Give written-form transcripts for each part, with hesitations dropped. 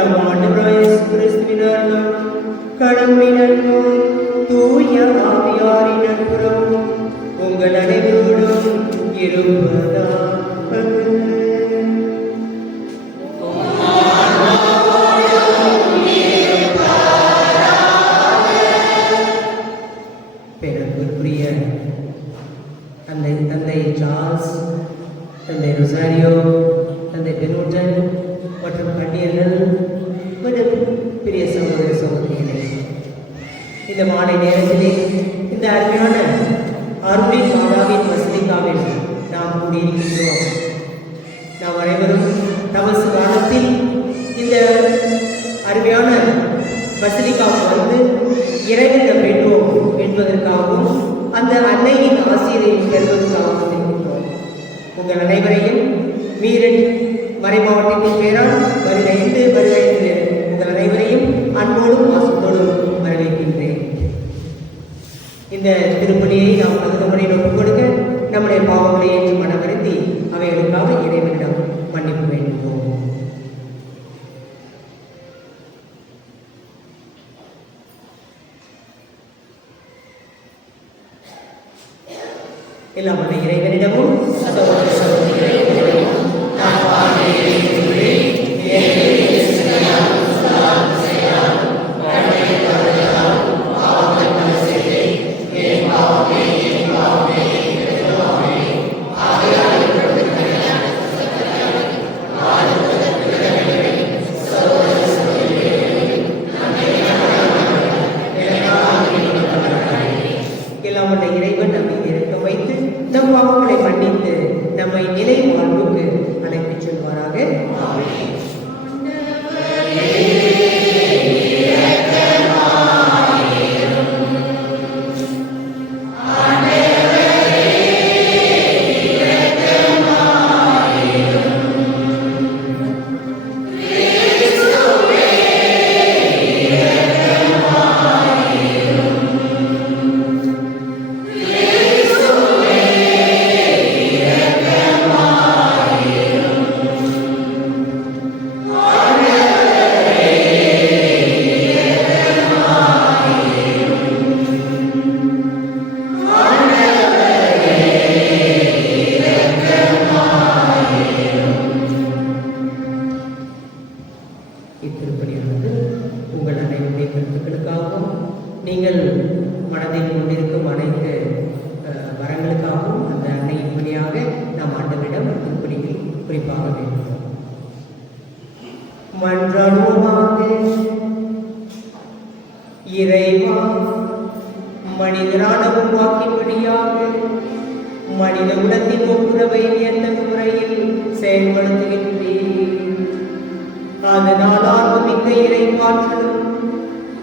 நம் ஆண்டவராகிய இயேசு கிறிஸ்துவின் அருளும் கடவுளின் அன்பும் தூய ஆவியாரின் நட்புறவும் உங்கள் அனைவரோடும் இருப்பதாக. பேரன்புக்குரிய தந்தை சார்ல்ஸ், தந்தை ரொசாரியோ, தந்தை பெனூட்டன் மற்றும் கண்ணியர்கள் மற்றும் பெரிய சகோதர சகோதரிகளே, இந்த மாலை நேரத்திலே இந்த அருமையான அருளின் மாதாவின் பசிலிக்காவில் நாம் கூடியிருக்கின்றோம். நாம் அனைவரும் தமசு காலத்தில் இந்த அருமையான பசிலிக்காவுக்கு வந்து இறைவனிடம் பெற்றோம் என்பதற்காகவும் அந்த அன்னையின் ஆசிரியை பெறுவதற்காகவும் இருக்கின்றோம். உங்கள் அனைவரையும் மீரட் மறைமாவட்டத்தின் பேரால் வருகைந்து உங்கள் அனைவரையும் அன்போடும் பாசத்தோடும் வரவேற்கின்றேன். இந்த திருப்பணியை நாம் தகுந்த முறையில் ஒப்புக் கொடுக்க நம்முடைய பாவங்களை ஏற்று மனவருந்தி அவைகளுக்காக இறைவனிடம் மன்னிப்பு வேண்டுவோம். எல்லாம் உள்ள இறைவனிடமும் சகோதர சகோதரிகளிடமும் இறைவன் நம்மை இருக்க வைத்து நம் பாவங்களை மன்னித்து நம்மை நிலை வாழ்வுக்கு அழைத்துச் செல்வாராக. இத்திருப்பணியானது உங்கள் அனைவருடைய கருத்துக்களுக்காகவும் நீங்கள் மனதில் கொண்டிருக்கும் அனைத்து வரங்களுக்காகவும் அந்த அன்னையின் வழியாக நாம் ஆண்டவரிடம் திருப்பணியில் குறிப்பாக வேண்டும். மன்றாடுவோமாக. இறைவா, மனிதரான வாக்கின் வழியாக மனித குலத்தின் ஒப்புரவை எந்த முறையில் செயல்படுத்துகின்றேன். அதனால் ஆர்வமிக்க இறைவாற்றலும்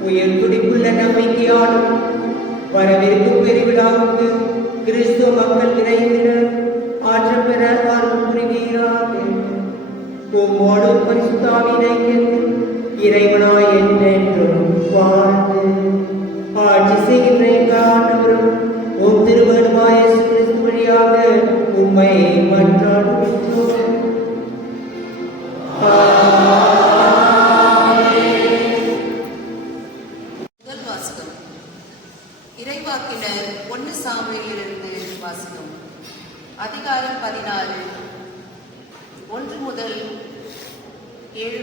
உயர் துடிப்புள்ள நம்பிக்கையாலும் வரவிருக்கும் பெருவிழாவுக்கு கிறிஸ்துவ மக்கள் நிறைந்தனர் ஆற்றல் பெற அருள் புரிவீராக. உம்மோடு பரிசுத்தாவின் ஐக்கியத்தில் இறைவனாய் என்றென்றும் வாழ்ந்து ஆட்சி செய்கின்ற ஆண்டவரும் உம் திருமகனுமாய இயேசு கிறிஸ்து வழியாக உம்மை மன்றாடுகின்றோம். இறைவாக்கினர் 1 சாமுவேலிலிருந்து வாசிக்கும். அதிகாரம் 16 1 முதல் 7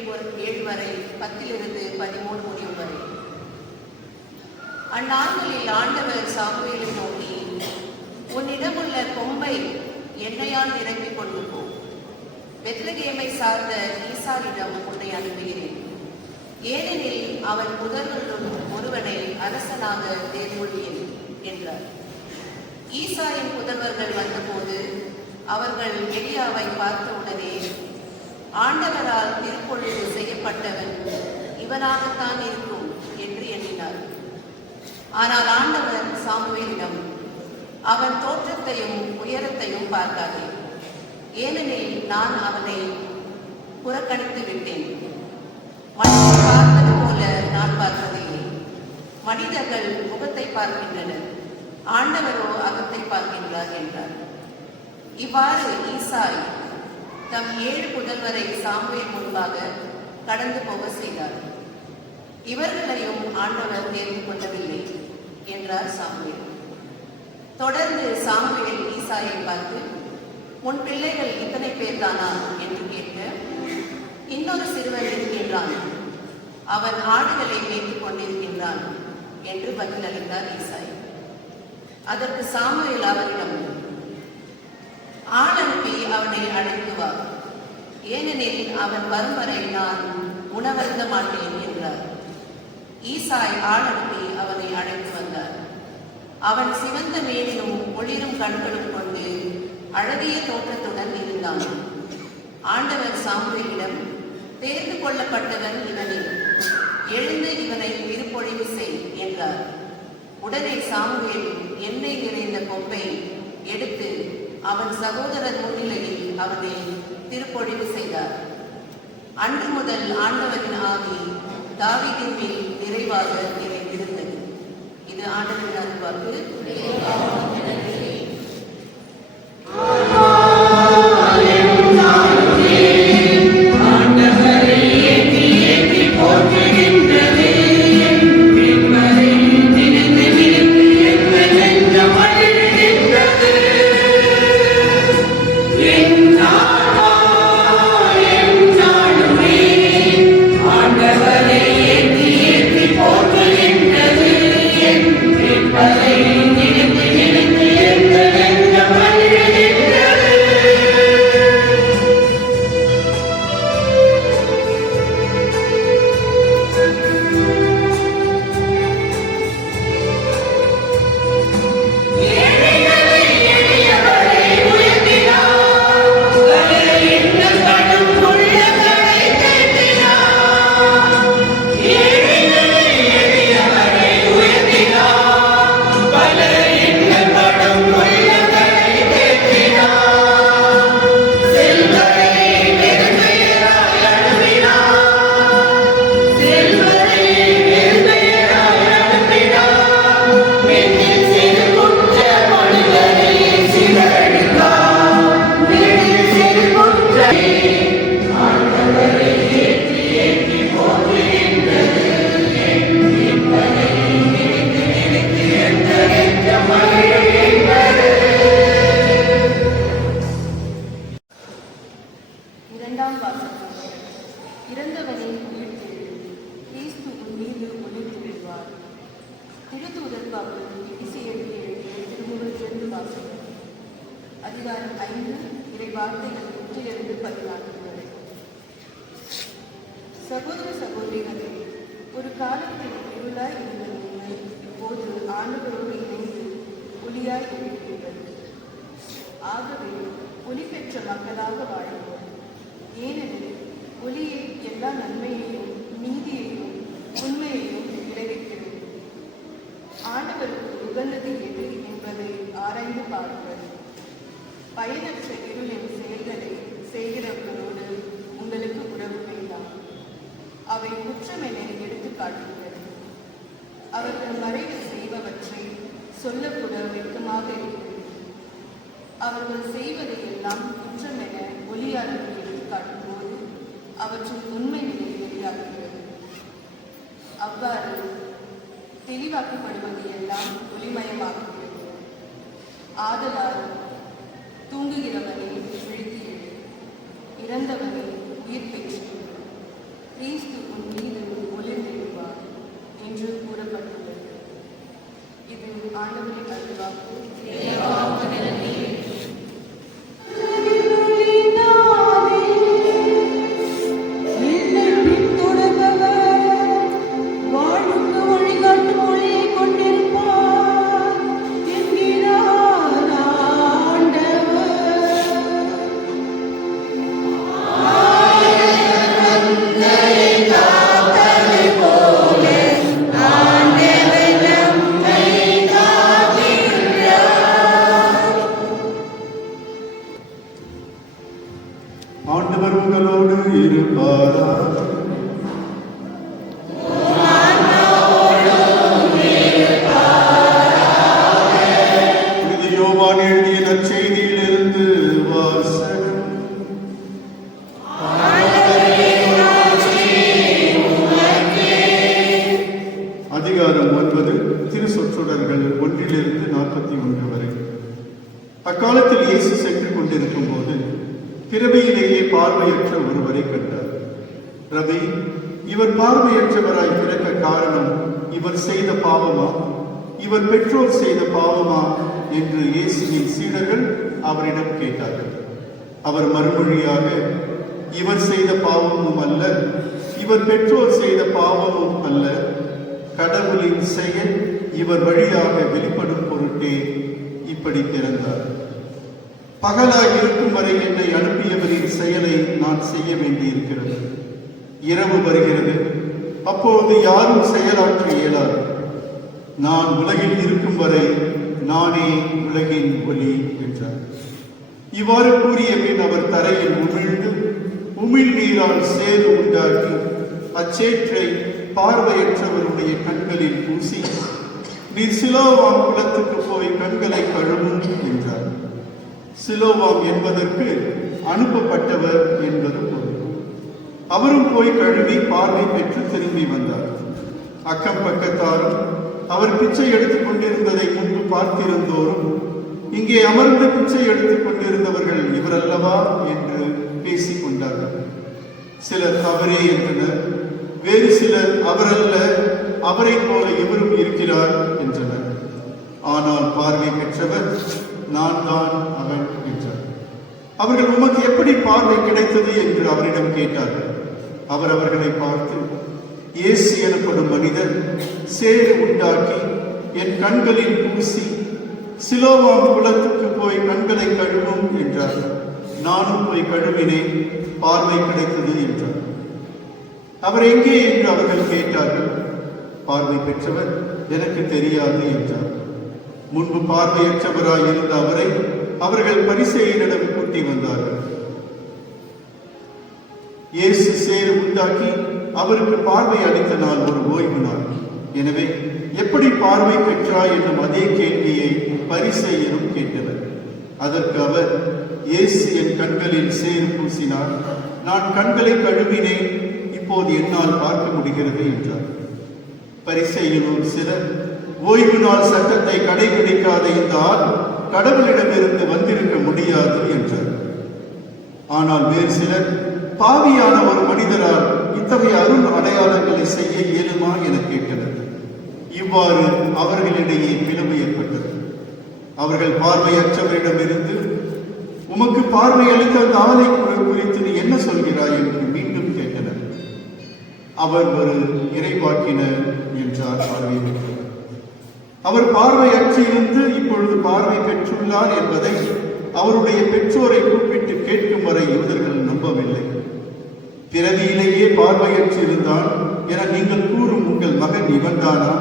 வரை, 10 13 முடியும் வரை. அந்நாட்களில் ஆண்டவர் சாமுவேலை நோக்கி, உன்னிடமுள்ள கொம்பை எண்ணெயால் நிரப்பிக் கொண்டு போ. பெத்லகேமை சார்ந்த ஈசாயிடம் உன்னை அனுப்புகிறேன். ஏனெனில் அவன் முதல்வர்களும் ஒருவனை அரசனாக தேர்ந்தெடுத்தேன் என்றார். ஈசாயின் புதல்வர்கள் வந்தபோது அவர்கள் எலியாவை பார்த்த உடனே, ஆண்டவரால் திருப்பொழிவு செய்யப்பட்டவன் இவனாகத்தான் இருக்கும் என்று எண்ணினார். ஆனால் ஆண்டவர் சாமுவேலிடம், அவன் தோற்றத்தையும் உயரத்தையும் பார்க்காதே, ஏனெனில் நான் அவனை புறக்கணித்து விட்டேன். மனிதன் பார்ப்பது போல நான் பார்ப்பதில்லை. மனிதர்கள் முகத்தை பார்க்கின்றனர், ஆண்டவரோ அகத்தை பார்க்கின்றார் என்றார். இவ்வாறு ஈசாய் தம் 7 புதல்வரை சாமுவேல் முன்பாக கடந்து போக செய்தார். இவர்களையும் ஆண்டவர் தேர்ந்து கொள்ளவில்லை என்றார் சாமுவேல். தொடர்ந்து சாமுவேல் ஈசாயை பார்த்து, உன் பிள்ளைகள் இத்தனை பேர்தானா என்று கேட்க, இன்னொரு சிறுவன் இருக்கின்றான், அவன் ஆடுகளை மேய்த்துக் கொண்டிருக்கின்றான் என்று பதிலளித்தார் ஈசாய். அதற்கு சாமுவேல் அவரிடம், ஆள் அனுப்பி அவனை அழைத்து வா, ஏனெனில் அவன் வரும் வரை நான் உணவருந்த மாட்டேன் என்றார். ஈசாய் ஆள் அனுப்பி அவனை அழைத்து வந்தார். அவன் சிவந்த மேனியும் ஒளிரும் கண்களும் கொண்டு அழகிய தோற்றத்துடன் இருந்தான். ஆண்டவர் சாமுவேலிடம், தேர்ந்து கொள்ளப்பட்டவன் இவனே, எழுந்து இவனை திருப்பொழிவு செய் என்றார். உடனே சாமுவேல் எண்ணெய் நிறைந்த கொம்பை எடுத்து அவன் சகோதரர் முன்னிலையில் அவனை திருப்பொழிவு செய்தார். அன்று முதல் ஆண்டவரின் ஆவி தாவீதின் மேல் நிறைவாக நிறைந்திருந்தது. இது ஆண்டவரின் அருள்வாக்கு. இறந்தவனை உயிர்த்தெழு, கிறிஸ்து உன் மீது ஒளிர்ந்து விடுவார். திருத்தூதர் பவுல் எபிசியருக்கு எழுதிய திருமுகத்திலிருந்து வாசகம். அதிகாரம் 5 இறை வார்த்தைகள் 1-14 வரை. சகோதர சகோதரிகளே, ஒரு காலத்தில் இருளாய் இருந்த நீங்கள் இப்போது ஆண்டவரோடு இணைந்து ஒளியாய் இருக்கிறீர்கள். ஆகவே ஒளி பெற்ற மக்களாக வாழுங்கள். ஏனெனில் ஒளியே எல்லா நன்மையையும் நீதியையும் உண்மையையும் விளைவிக்கிறது. ஆண்டவருக்கு உகந்தது எது என்பதை ஆராய்ந்து பாருங்கள். பயனற்ற இருளின் செயல்களை செய்கிறவர்களோடு உங்களுக்கு உறவு வேண்டாம். அவை குற்றமென எடுத்து காட்டுங்கள். அவர்கள் மறைவில் செய்பவற்றை சொல்லக்கூட வெட்கமாக இருக்கிறது. அவர்கள் செய்வதை எல்லாம் குற்றமென ஒளியாளர்கள் எடுத்து காட்டும்போது அவற்றின் உண்மை நிலை வெளியாகிறது. அவ்வாறு தெளிவாக்கப்படுவது எல்லாம் ஒளிமயமாகிறது. ஆதலால் தூங்குகிறவனை விழித்து எழு, இறந்தவனை உயிர் பெற்று கிறிஸ்து உன் மீது ஒளிர்ந்தெழுவார் என்று கூறப்பட்டுள்ளது. இது ஆண்டவரின் அருள்வாக்கு. ஆண்டவர் நம்மை காக்கின்றார். அக்காலத்தில் இயேசு சென்று கொண்டிருக்கும் போது பிறவியிலேயே பார்வையற்ற ஒருவரை கண்டார். ரபி, இவர் பார்வையற்றவராய் பிறக்க காரணம் இவர் செய்த பாவமா, இவர் பெற்றோர் செய்த பாவமா என்று இயேசுவின் சீடர்கள் அவரிடம் கேட்டார்கள். அவர் மறுமொழியாக, இவர் செய்த பாவமும் அல்ல, இவர் பெற்றோர் செய்த பாவமும் அல்ல, கடவுளின் செயல் இவர் வழியாக வெளிப்படும் பொருட்டே இப்படி பிறந்தார். பகலாய் இருக்கும் வரை என்னை அனுப்பியவரின் செயலை நான் செய்ய வேண்டியிருக்கிறது. இரவு வருகிறது, அப்போது யாரும் செயலாற்ற இயலாது. நான் உலகில் இருக்கும் வரை நானே உலகின் ஒளி என்றார். இவ்வாறு கூறிய பின் அவர் தரையில் உமிழ்ந்து உமிழ் நீரால் சேறு உண்டாக்கி அச்சேற்றை பார்வையற்றவருடைய கண்களில் பூசி, நீர் சிலோவாம் குளத்துக்கு போய் கண்களை கழுவும் என்றார். சிலோவாம் என்பதற்கு அனுப்பப்பட்டவர் என்பது பொருள். அவரும் போய் கழுவி பார்வை பெற்று திரும்பி வந்தார். அக்கம் பக்கத்தாரும் அவர் பிச்சை எடுத்துக் கொண்டிருந்ததை முன்பு பார்த்திருந்தோரும், இங்கே அமர்ந்து பிச்சை எடுத்துக் கொண்டிருந்தவர்கள் இவரல்லவா என்று பேசிக் கொண்டார்கள். சிலர் அவரே என்றனர், வேறு சிலர் அவரல்ல, அவரை போல இவரும் இருக்கிறார் என்றனர். ஆனால் பார்வை பெற்றவர், நான் தான் அவன் என்றார். அவர்கள், உமக்கு எப்படி பார்வை கிடைத்தது என்று அவரிடம் கேட்டார்கள். அவர் அவர்களை பார்த்து, இயேசு எனப்படும் மனிதர் சேறு உண்டாக்கி என் கண்களில் பூசி, சிலோவாம் குளத்துக்கு போய் கண்களை கழுவும் என்றார். நானும் போய் கழுவினேன், பார்வை கிடைத்தது என்றார். அவர் எங்கே என்று அவர்கள் கேட்டார்கள். பார்வை பெற்றவர், எனக்கு தெரியாது என்றார். முன்பு பார்வையற்றவராய் இருந்த அவரை அவர்கள் பரிசேயரிடம் கூட்டி வந்தார்கள். இயேசு சேறு உண்டாக்கி அவருக்கு பார்வை அளித்த நாள் ஒரு ஓய்வு நாள். எனவே எப்படி பார்வை பெற்றாய் என்னும் அதே கேள்வியை பரிசேயரும் கேட்டனர். அதற்கு அவர், இயேசு என் கண்களில் சேறு பூசினார், நான் கண்களை கழுவினேன், இப்போது என்னால் பார்க்க முடிகிறது என்றார். பரிசேயரும் சிலர், ஓய்வு நாள் சட்டத்தை கடைபிடிக்காத இந்த ஆள் கடவுளிடமிருந்து வந்திருக்க முடியாது என்றார். ஆனால் வேறு சிலர், பாவியான ஒரு மனிதரால் இத்தகைய அருள் அடையாளங்களை செய்ய இயலுமா என கேட்டனர். இவ்வாறு அவர்களிடையே பிளவு ஏற்பட்டது. அவர்கள் பார்வையற்றவரிடமிருந்து, உமக்கு பார்வை அளித்த அந்த ஆளை குறித்து நீ என்ன சொல்கிறாய் என்று மீண்டும் கேட்டனர். அவர் ஒரு இறைவாக்கினர் என்றார் பார்வை பெற்றவர். அவர் பார்வையற்று இருந்து இப்பொழுது பார்வை பெற்றுள்ளார் என்பதை அவருடைய பெற்றோரை கூப்பிட்டு கேட்கும் வரை யூதர்கள் நம்பவில்லை. பிறவியிலேயே பார்வையற்று இருந்தான் என நீங்கள் கூறும் உங்கள் மகன் இவன்தானா?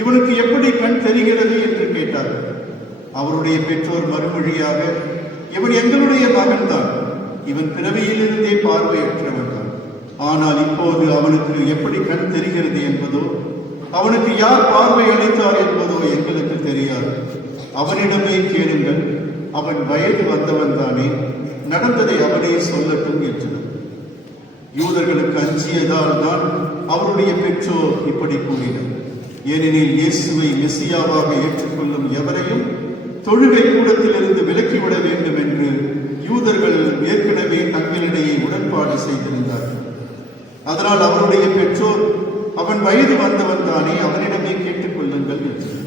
இவனுக்கு எப்படி கண் தெரிகிறது என்று கேட்டார்கள். அவருடைய பெற்றோர் மறுமொழியாக, இவன் எங்களுடைய மகன்தான், இவன் பிறவியிலிருந்தே பார்வையற்றவன் தான். ஆனால் இப்போது அவனுக்கு எப்படி கண் தெரிகிறது என்பதோ, அவனுக்கு யார் பார்வை அளித்தார் என்பதோ எங்களுக்கு தெரியாது. அவனிடமே கேளுங்கள், அவன் வயது வந்தவன் தானே, நடந்ததை அவனே சொல்லட்டும் என்றனர். யூதர்களுக்கு அஞ்சியதால் தான் அவருடைய பெற்றோர் இப்படி கூறினர். ஏனெனில் இயேசுவை மெசியாவாக ஏற்றுக்கொள்ளும் எவரையும் தொழுகை கூடத்திலிருந்து விலக்கிவிட வேண்டும் என்று யூதர்கள் ஏற்கனவே தங்களிடையே உடன்பாடு செய்திருந்தார்கள். அதனால் அவருடைய பெற்றோர், அவன் வயது வந்தவன் தானே, அவனிடமே கேட்டுக் கொள்ளுங்கள் என்றனர்.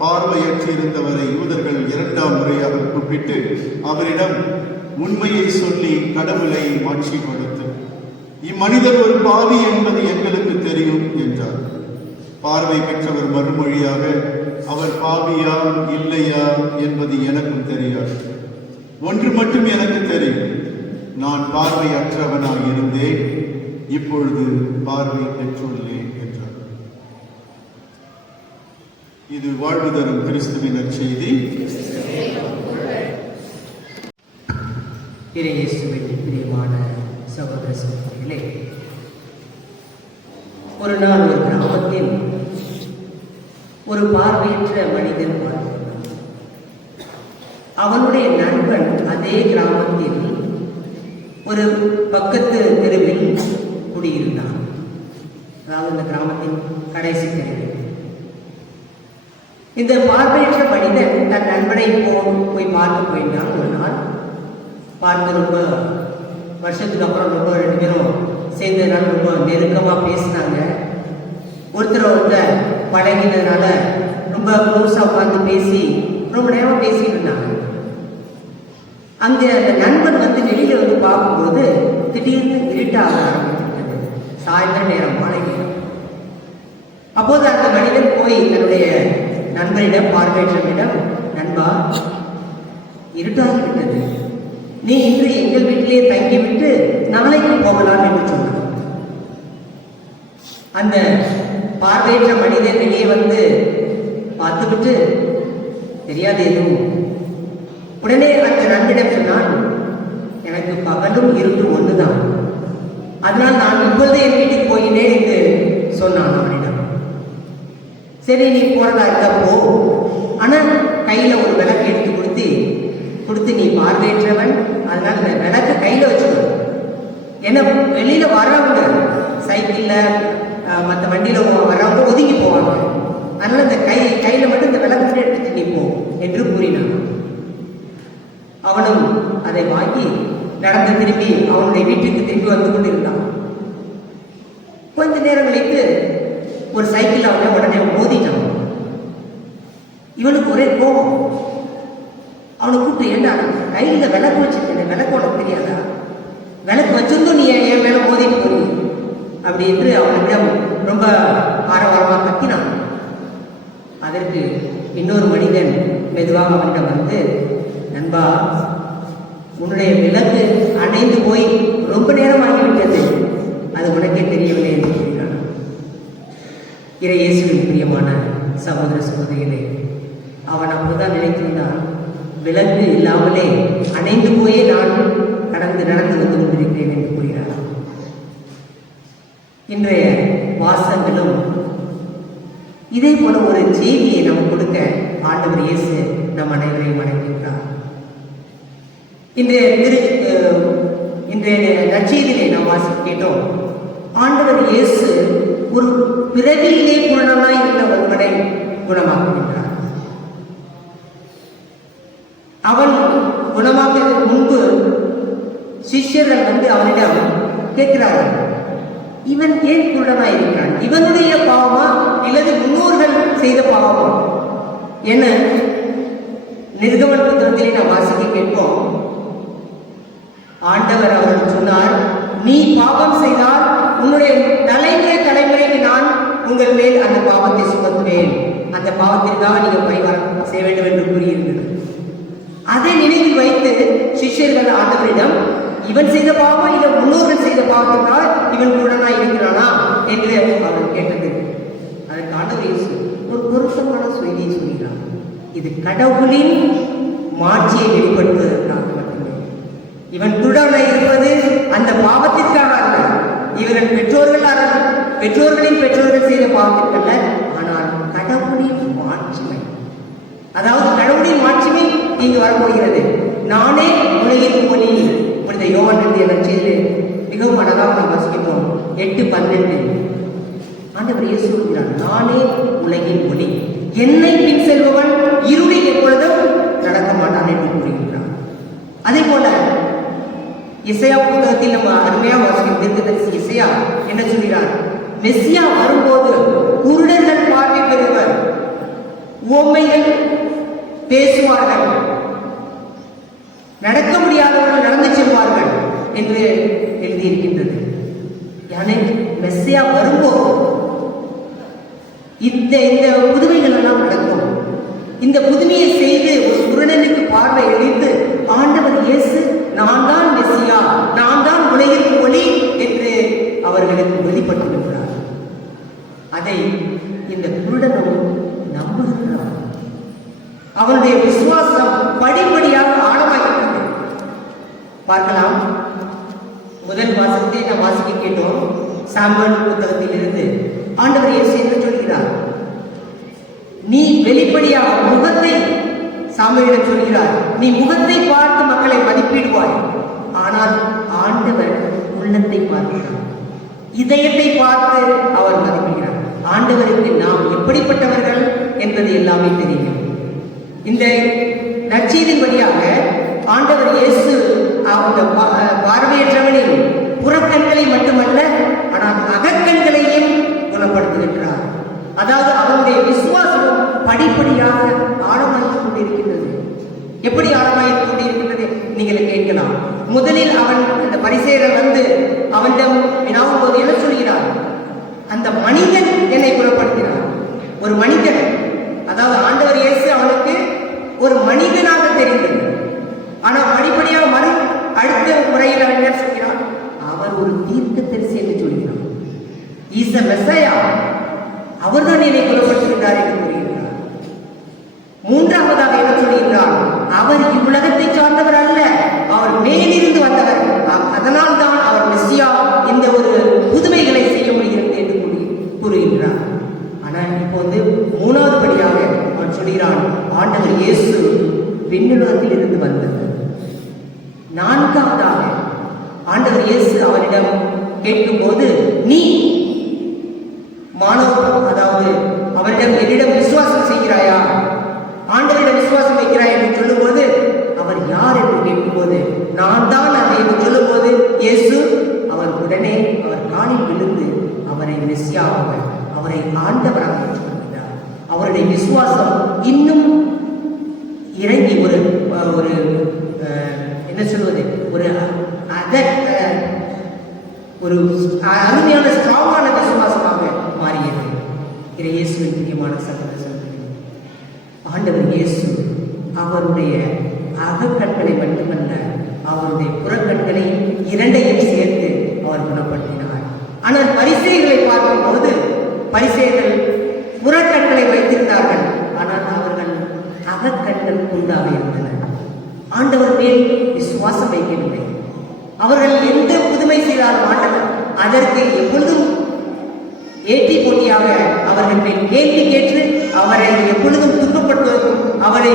பார்வையற்றிருந்தவரை யூதர்கள் இரண்டாம் முறையாக கூப்பிட்டு அவரிடம் உண்மையை சொல்லி கடவுளை மாட்சிப்படுத்து, இம்மனிதர் ஒரு பாவி என்பது எங்களுக்கு தெரியும் என்றார். பார்வை பெற்றவர் மறுமொழியாக, அவர் பாவியா இல்லையா என்பது எனக்கும் தெரியாது. ஒன்று மட்டும் எனக்கு தெரியும், நான் பார்வையற்றவனாக இருந்தேன், இப்பொழுது பார்வை பெற்றுள்ளேன் என்றார். இது வாழ்வு தரும் கிறிஸ்துவின் நற்செய்தி. இயேசுவின் பிரியமான சகோதர சகோதரிகளே, ஒரு நாள் ஒரு கிராமத்தில் ஒரு பார்வையற்ற மனிதன் வாழ்ந்தான். அவனுடைய நண்பன் அதே கிராமத்தில் ஒரு பக்கத்து தெருவில் குடியிருந்தான். அதாவது அந்த கிராமத்தின் கடைசி தெருவில். இந்த பார்வையற்ற மனிதன் தன் நண்பனை போய் பார்த்து போயிட்டான். ஒரு நாள் பார்த்து ரொம்ப வருஷத்துக்கு அப்புறம் ரொம்ப 2 பேரும் சேர்ந்ததுனால ரொம்ப நெருக்கமாக பேசினாங்க. ஒருத்தர் பழகினதுனால ரொம்ப க்ளோஸாக உட்காந்து பேசி ரொம்ப நேரம் பேசிட்டு இருந்தாங்க. அங்கே அந்த நண்பன் வெளியில பார்க்கும்போது திடீர்னு இருட்டாக ஆரம்பிச்சிருந்தது. சாயந்தர நேரம், மாலை நேரம். அப்போது அந்த மனிதன் போய் தன்னுடைய நண்பரிடம், பார்வையற்றவரிடம், நண்பா, இருட்டாகிவிட்டது, நீ இன்று எங்கள் வீட்டிலேயே தங்கிவிட்டு நாளைக்கு போகலாம் என்று சொன்னான். அந்த பார்வையற்ற மனிதன் வெளியே பார்த்துவிட்டு தெரியாது எதுவும். உடனே அந்த நண்பனிடம் சொன்னான், எனக்கு பகலும் இருட்டும் ஒன்றுதான், அதனால் நான் இப்பொழுது என் வீட்டுக்கு போகிறேன் என்று சொன்னான் அவனிடம். சரி, நீ போறதா இருந்தா போ, ஆனால் கையில ஒரு விளக்கு எடுத்து கொடுத்து நீ பார்வையற்றவன், அதனால இந்த விளக்கு கையில வச்சுக்கணும். ஏன்னா வெளியில வர்றவங்க சைக்கிள்ல மற்ற வண்டியில வர்றவங்க ஒதுங்கி போவாங்க, அதனால இந்த கையில மட்டும் இந்த விளக்கு எடுத்துட்டு நீ போ என்று கூறினான். அவனும் அதை வாங்கி நடந்து திரும்பி அவனுடைய வீட்டுக்கு திரும்பி வந்து கொண்டிருந்தான். கொஞ்ச நேரம் கழித்து ஒரு சைக்கிள் அவனை உடனே மோதிட்டான். இவனுக்கு ஒரே கோபம். அவனை கூப்பிட்டு, ஏண்டா கையில விளக்கு வச்சிருக்கேன், விளக்கு உனக்கு தெரியாதா, விளக்கு வச்சிருந்தும் நீ என் மேல மோதிட்டு போய் அப்படி என்று அவனிடம் ரொம்ப ஆரவாரமாக கத்தினான். அதற்கு இன்னொரு மனிதன் மெதுவாக அவனிடம் நண்பா, உன்னுடைய விளக்கு அணைந்து போய் ரொம்ப நேரம் ஆகிவிட்டது, அது உனக்கே தெரியவில்லை என்று கூறினான். இயேசுவின் பிரியமான சகோதர சகோதரிகளே, அவன் அப்போதான் நினைத்திருந்தான், விளக்கு இல்லாமலே அணைந்து போயே நான் நடந்து வந்து கொண்டிருக்கிறேன் என்று கூறுகிறார். இன்றைய வாசங்களும் இதே போல ஒரு செய்தியை நம்ம கொடுக்க ஆண்டவர் இயேசு நம் அனைவரையும் அழைக்கின்றார். இன்றைய நற்செய்தியிலே நாம் கேட்டோம், ஆண்டவர் இயேசு ஒரு பிறவியிலே பூரணமாய் இருந்த ஒருவனை குணமாக்குகின்றார். அவன் குணமாக்குவதற்கு முன்பு சிஷ்யர்கள் அவனிடம் கேட்கிறார்கள், இவன் ஏன் குருடனாய் இருக்கிறான், இவனுடைய பாவமா இல்லது முன்னோர்கள் செய்த பாவமா என நிர்கமன புத்தகத்திலே நாம் வாசிக்க கேட்போம். ஆண்டவர் அவர்கள் சொன்னார், நீ பாவம் செய்தால் உன்னுடைய தலைமுறைக்கு நான் உங்கள் மேல் அந்த பாவத்தை சுமத்துவேன், அந்த பாவத்திற்காக நீங்கள் பரிகாரம் செய்ய வேண்டும் என்று கூறியிருந்தது. அதை நினைவில் வைத்து சிஷ்யர்கள் ஆண்டவரிடம், இவன் செய்த பாவம் இல்லை முன்னோர்கள் செய்த பாவத்தினால் இவன் குருடனாய் இருக்கிறானா என்று அவர்கள் கேட்டது. அதற்கு ஆண்டவர் இயேசு ஒரு பொருத்தமான செய்தியை சொல்கிறார். இது கடவுளின் மாட்சியை வெளிப்படுத்துவதற்காக மட்டுமே. இவன் குருடனாய் இருப்பது அந்த பாவத்திற்காக அல்ல, இவர்கள் பெற்றோர்களின் பெற்றோர்கள் செய்த பாவத்திற்கல்ல, ஆனால் கடவுளின் மாட்சிமை. அதாவது கடவுளின் மாட்சிமை இங்கு வரப்போகிறது. நானே உலகின் ஒளி. புனித யோவான் எழுதிய நற்செய்தியிலே மிகவும் அழகாக நாம் வாசிக்கிறோம். 8:12 ஆண்டவர் இயேசு சொல்கிறார், நானே உலகின் ஒளி, என்னை பின் செல்பவன் இருளில் எப்பொழுதும் நடக்க மாட்டான் என்று கூறுகின்றார். அதே போல இசையா புத்தகத்தில் நம்ம அருமையாக வாசிக்கும் இசையா என்ன சொல்கிறார், மெஸ்ஸியா வரும்போது குருடர்கள் பார்வை பெறுவர், உவமைகள் பேசுவார்கள், நடக்க முடியாதவர்கள் நடந்து செல்வார்கள் என்று எழுதியிருக்கின்றது. யானை மெஸ்ஸியா வரும்போது இந்த புதுமைகள் எல்லாம் நடக்கும். இந்த புதுமையை செய்து ஒரு குருடனுக்கு பார்வை அளித்து ஆண்டவர் இயேசு நான் தான் மெஸ்ஸியா, நான் தான் உலகிற்கு ஒளி என்று அவர்களுக்கு வெளிப்பட்டிருக்கிறார். அதை இந்த குருடனும் நம்புகிறார். அவனுடைய விசுவாசம் படிப்படியாக ஆழமாகிறது. பார்க்கலாம். முதல் வாசகத்தை நாம் வாசிக்க கேட்டோம். சாமுவேல் புத்தகத்தில் இருந்து ஆண்டவர் இயேசு என்ன சொல்கிறார், நீ வெளிப்படையாக முகத்தை, சாமுவேலிடம் சொல்கிறார், நீ முகத்தை பார்த்து மக்களை மதிப்பிடுவாய், ஆனால் ஆண்டவர் உள்ளத்தை பார்க்கிறார், இதயத்தை பார்த்து அவர் மதிப்பிடுகிறார். ஆண்டவருக்கு நாம் எப்படிப்பட்டவர்கள், என்பது எல்லாமே தெரியும். இந்த நற்செய்தியின் வழியாக ஆண்டவர் இயேசு அந்த பார்வையற்றவனின் புறக்கண்களை மட்டுமல்ல, ஆனால் அகக்கண்களையும் குணப்படுத்துகின்றார். அதாவது அவனுடைய விசுவாசம் படிப்படியாக ஆழமாகிக் கொண்டிருக்கின்றது. எப்படி ஆழமாகிக் கொண்டிருக்கின்றது நீங்கள் கேட்கலாம். முதலில் அவன் அந்த பரிசேயர் வந்து அவனிடம் வினாவும் போது என்ன சொல்கிறார்? அந்த மனிதன் என்னை குணப்படுத்தினார். ஒரு மனிதன், அதாவது ஆண்டவர் இயேசு அவனுக்கு ஒரு மனிதனாக தெரிந்தது. ஆனால் படிப்படியாக அடுத்த முறையில் அவன் என்ன சொல்கிறான்? அவர் ஒரு தீர்க்கதரிசி என்று சொல்கிறான். இஸ் a மெஸ்ஸையா, அவர்தான் என்னை குணப்படுத்துகிறார் என்று கூறுகிறார். மூன்றாவதாக என்ன சொல்கிறார்? அவர் இவ்வுலகத்தை சார்ந்தவர் அல்ல, அவர் மேலிருந்து வந்தவர். அதனால் தான் அவர் மெஸ்ஸியா இந்த ஒரு புதுமைகளை செய்ய முடிகிறது என்று கூறுகின்றார். ஆனால் இப்போது மூணாவது படியாக அவன் சொல்கிறான், ஆண்டவர் இயேசு விண்ணுலகத்தில் இருந்து வந்தது. நான்காவதாக ஆண்டவர் இயேசு அவரிடம் கேட்கும்போது, நீ மாணவர், அதாவது அவரிடம் என்னிடம் விசுவாசம் செய்கிறாயா, ஆண்டவரிடம் விசுவாசம் வைக்கிறாய் என்று சொல்லும்போது, அவர் யார் என்று கேட்கும்போது, நான் தான் அதை என்று சொல்லும்போது, இயேசு அவர் உடனே அவர் காலில் விழுந்து அவரை மெஸ்ஸியாக, அவரை ஆண்டவராக ஏற்றுக்கொள்கிறார். அவருடைய விசுவாசம் இன்னும் இறங்கி ஒரு என்ன சொல்வது, ஒரு அருமையான ஸ்ட்ராங்கான விசுவாசமாக மாறியது. இயேசுவின் பிரியமான சகோதரர்களே, ஆண்டவர் இயேசு அவருடைய அகக்கண்களை மட்டுமல்ல, அவருடைய புறக்கண்களை இரண்டையும் சேர்த்து அவர் குணப்படுத்தினார். ஆனால் பரிசேயர்களை பார்க்கும்போது, பரிசேயர்கள் புறக்கண்களை வைத்திருந்தார்கள், ஆனால் அவர்கள் அகக்கண்கள் உண்டாக இருந்தன. ஆண்டவர் மேல் விசுவாசம் வைக்கவில்லை. அவர்கள் எந்த புதுமை செய்தாலும் ஆண்டவர் அதற்கு எப்பொழுதும் ஏற்றி போட்டியாக அவர்கள் மேல் கேள்வி கேட்டு அவரை எப்பொழுதும் துன்பப்படுத்துவதும் அவரை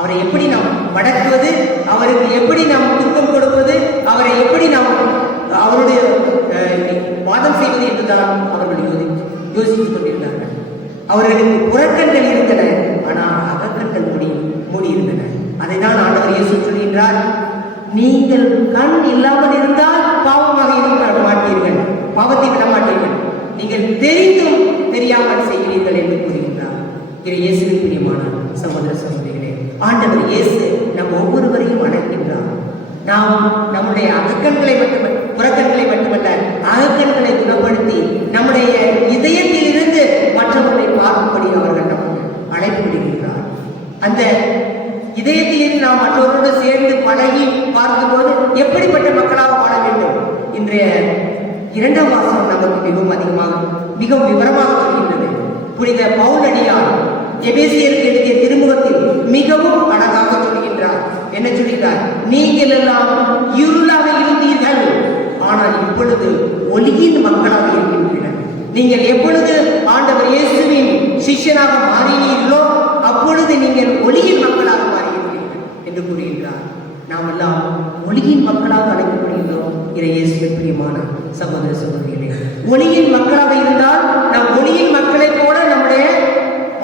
அவரை எப்படி நாம் வடக்குவது, அவருக்கு எப்படி நாம் துன்பம் கொடுப்பது, அவரை எப்படி நாம் அவருடைய வாதம் செய்வது என்றுதான் அவர்கள் யோசித்துக் கொண்டிருந்தார்கள். அவர்களுக்கு புறக்கண்கள் இருந்தன, ஆனால் அகக்கண்கள் மூடியிருந்தன. அதை தான் ஆண்டவர் இயேசு சொல்கின்றார், நீங்கள் கண் இல்லாமல் இருந்தால் பாவமாக இருக்க மாட்டீர்கள், பாவத்தை விட மாட்டீர்கள், நீங்கள் தெரிந்தும் தெரியாமல் செய்கிறீர்கள் என்று கூறுகின்றார். இயேசுவின் பிரியமான சகோதர சகோதரிகளே, ஆண்டவர் இயேசு நம் ஒவ்வொருவரையும் அழைக்கின்றார். நாம் நம்முடைய அகக்கண்களை மட்டுமல்ல, புறக்கண்களை மட்டுமல்ல, அகக்கண்களை குணப்படுத்தி நம்முடைய இதயத்தில் இருந்து மற்றவர்களை பார்க்கும்படி அவர்கள் நமக்கு அழைப்பு விடுகின்றார். அந்த இதயத்தில் நாம் மற்றவர்களோடு சேர்ந்து பழகி பார்க்கும்போது எப்படிப்பட்ட மக்களாக வாழ வேண்டும். இன்றைய 2ஆம் வாசகம் நமக்கு மிகவும் விவரமாக வருகின்றது. புனித பவுலடியார் எபேசியருக்கு எழுதிய திருமுகத்தில் மிகவும் அழகாக சொல்கின்றார். என்ன சொல்கிறார்? நீங்கள் எல்லாம் இருளாக இருந்தீர்கள், ஆனால் இப்பொழுது ஒளியின் மக்களாக இருக்கின்றனர். நீங்கள் எப்பொழுது ஆண்டவர் இயேசுவின் சிஷ்யனாக மாறினீர்களோ அப்பொழுது நீங்கள் ஒளியின் மக்களாக மாறியிருக்கிறீர்கள் என்று கூறுகின்றார். நாம் எல்லாம் ஒளியின் மக்களாக அழைக்கப்படுகின்றோம். இயேசுவின் பிரியமான சகோதர சகோதரிகளே, ஒளியின் மக்களாக இருந்தால் நாம் ஒளியின் மக்களை போல நம்முடைய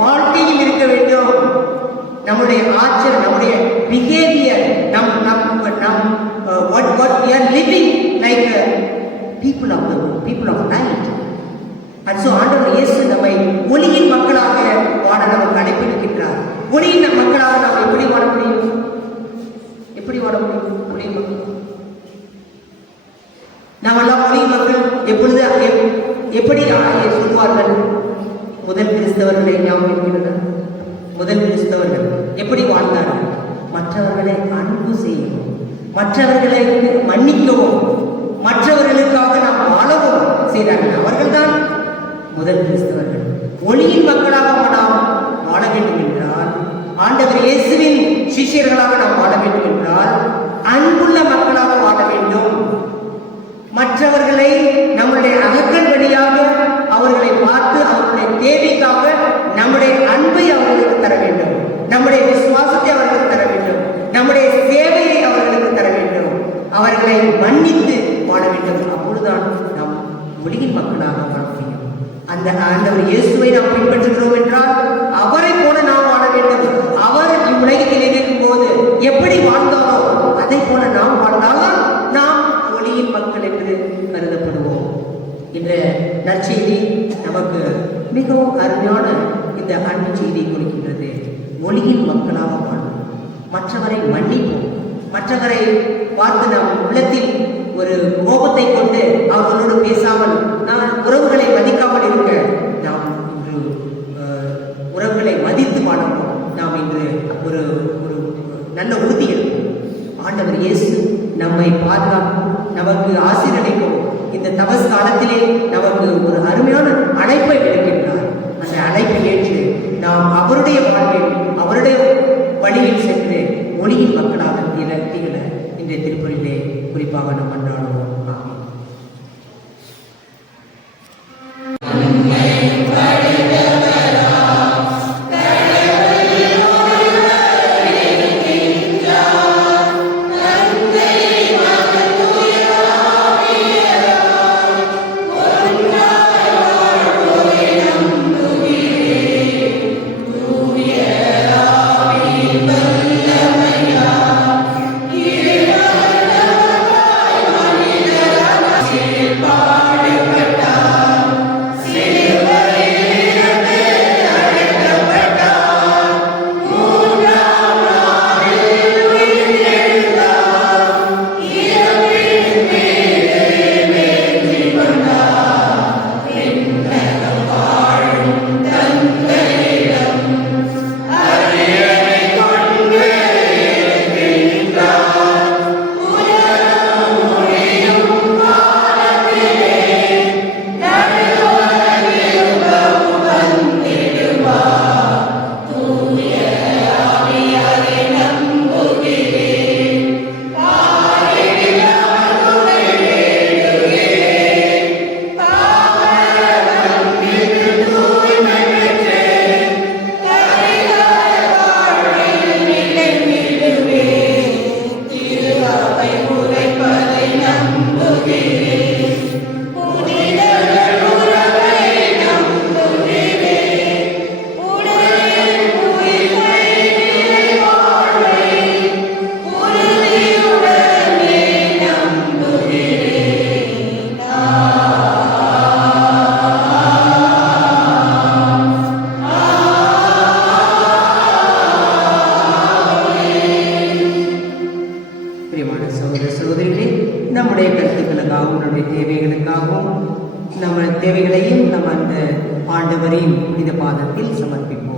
வாழ்க்கையில் இருக்க வேண்டும். நம்முடைய ஆச்சரியம், நம்முடைய behaviour, what we are living like people of night. And so ஆண்டவர் இயேசு நம்மை ஒளியின் மக்களாக வாழ நமக்கு அழைப்பிருக்கின்றார். ஒளியின் மக்களாக நாம் எப்படி வாழ முடியும்? நாம் எல்லாம் ஒளியின் மக்கள் எப்பொழுது எப்படி சொல்வார்கள்? முதல் கிறிஸ்தவர்களை ஞாபகம் இருக்கிறது. முதல் கிறிஸ்தவர்கள் எப்படி வாழ்ந்தார்கள்? மற்றவர்களை அன்பு செய்யவும், மற்றவர்களை மன்னிக்கவும், மற்றவர்களுக்காக நாம் வாழவும் செய்தார்கள். அவர்கள்தான் முதல் கிறிஸ்தவர்கள். ஒளியின் மக்களாக நாம் வாழ வேண்டும் என்றால், ஆண்டவர் இயேசுவின் சிஷ்யர்களாக நாம் வாழ வேண்டும் என்றால், அன்புள்ள மக்களாக வாழ வேண்டும். மற்றவர்களை நம்முடைய அகக்கண் வழியாக அவர்களை பார்த்து அவர்களுடைய தேவைக்காக நம்முடைய அன்பை அவர்களுக்கு தர வேண்டும், நம்முடைய விசுவாசத்தை அவர்களுக்கு தர வேண்டும், நம்முடைய சேவையை அவர்களுக்கு தர வேண்டும், அவர்களை மன்னித்து வாழ வேண்டும். அப்பொழுதுதான் நாம் ஒளியின் மக்களாக வாழ முடியும். அந்த ஆண்டவர் இயேசுவை நாம் பின்பற்றுகிறோம் என்றால் அவரை போல நாம் வாழ வேண்டும். அவர் இவ்வுலகத்தில் இருக்கும் போது எப்படி வாழ்ந்தாரோ அதை போல நாம் வாழ்ந்தால்தான் நாம் ஒளியின் மக்கள் என்று கருதப்படுவோம். இந்த நற்செய்தி நமக்கு மிகவும் அருமையான இந்த அன்பு செய்தியை கொடுக்கின்றது. ஒளியின் மக்களாக வாழ்வோம், மற்றவரை மன்னிப்போம். மற்றவரை பார்த்து நம் உள்ளத்தில் ஒரு கோபத்தை கொண்டு அவர்களோடு பேசாமல் நாம் உறவுகளை மதிக்காமல் இருக்க நாம் இன்று உறவுகளை மதித்து வாழவும் நாம் இன்று ஒரு ஒரு நல்ல உறுதி எடுப்போம். ஆண்டவர் இயேசு நம்மை பாதுகாக்கும், நமக்கு ஆசீர்வதிக்கவும் இந்த தபஸ் காலத்திலே நமக்கு ஒரு அருமையான அழைப்பை விடுக்கின்றார். அந்த அழைப்பை ஏற்று நாம் அவருடைய வாழ்வில் அவருடைய வழியில் சென்று ஒளியின் மக்களாக திகழ இன்றைய திருப்பலிலே குறிப்பாக நாம் கொண்டாடுவோம். நம்முடைய கருத்துக்களுக்காகவும் நம்முடைய தேவைகளுக்காகவும் நம்ம தேவைகளையும் நம்ம அந்த ஆண்டவரின் புனித பாதத்தில் சமர்ப்பிப்போம்.